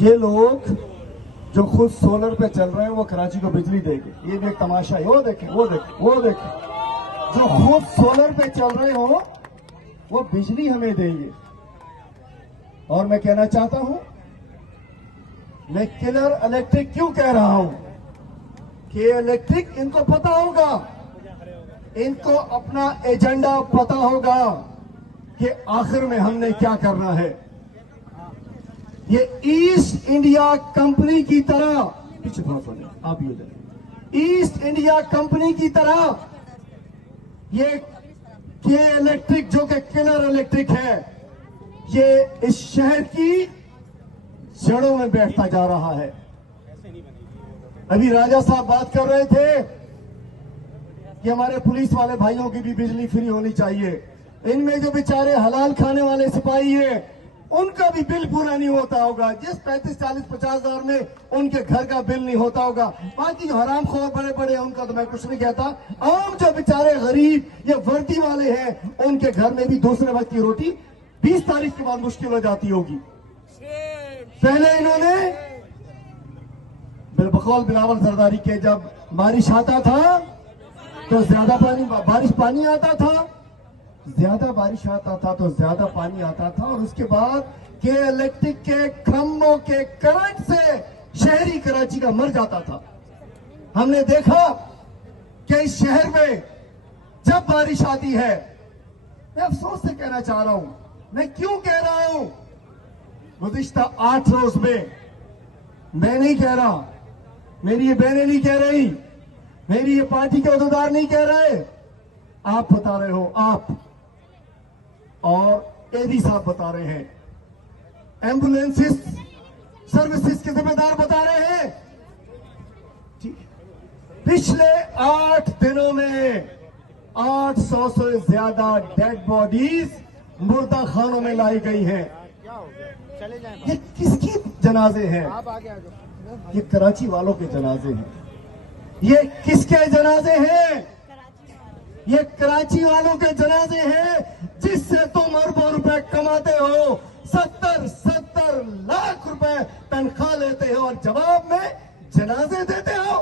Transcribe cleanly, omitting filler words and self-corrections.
ये लोग जो खुद सोलर पे चल रहे हैं वो कराची को बिजली देंगे। ये भी एक तमाशा है। वो देखें, वो देखें, वो देखें, जो खुद सोलर पे चल रहे हो वो बिजली हमें देंगे। और मैं कहना चाहता हूं, मैं किलर इलेक्ट्रिक क्यों कह रहा हूं कि इलेक्ट्रिक इनको पता होगा, इनको अपना एजेंडा पता होगा कि आखिर में हमने क्या करना है। ये ईस्ट इंडिया कंपनी की तरह, पीछे थोड़ा सा आप ये देखें, ईस्ट इंडिया कंपनी की तरह ये के इलेक्ट्रिक जो कि किलर इलेक्ट्रिक है, ये इस शहर की जड़ों में बैठता जा रहा है। अभी राजा साहब बात कर रहे थे कि हमारे पुलिस वाले भाइयों की भी बिजली फ्री होनी चाहिए। इनमें जो बेचारे हलाल खाने वाले सिपाही हैं, उनका भी बिल पूरा नहीं होता होगा। जिस 35, 40, 50 हजार में उनके घर का बिल नहीं होता होगा। बाकी जो हरामखोर बड़े बड़े हैं उनका तो मैं कुछ नहीं कहता। आम जो बेचारे गरीब या वर्दी वाले हैं, उनके घर में भी दूसरे वक्त की रोटी 20 तारीख के बाद मुश्किल हो जाती होगी। पहले इन्होंने बकौल बिलावल सरदारी के जब बारिश आता था तो ज्यादा पानी आता था, ज्यादा बारिश आता था तो ज्यादा पानी आता था। और उसके बाद के इलेक्ट्रिक के खंभों के करंट से शहरी कराची का मर जाता था। हमने देखा कि इस शहर में जब बारिश आती है, मैं अफसोस से कहना चाह रहा हूं, मैं क्यों कह रहा हूं, गुज़िश्ता 8 रोज में मैं नहीं कह रहा, मेरी ये बहनें नहीं कह रही, मेरी ये पार्टी के उहदेदार नहीं कह रहे, आप बता रहे हो, आप और एडी साहब बता रहे हैं, एम्बुलेंसेस सर्विसेज के जिम्मेदार बता रहे हैं। पिछले 8 दिनों में 800 से ज्यादा डेड बॉडीज मुर्दा खानों में लाई गई हैं। ये किसकी जनाजे हैं? ये कराची वालों के जनाजे हैं। ये किसके जनाजे हैं? ये कराची वालों के जनाजे हैं जिससे तुम अरबों रुपए कमाते हो, 70 लाख रुपए तनख्वाह लेते हो और जवाब में जनाजे देते हो।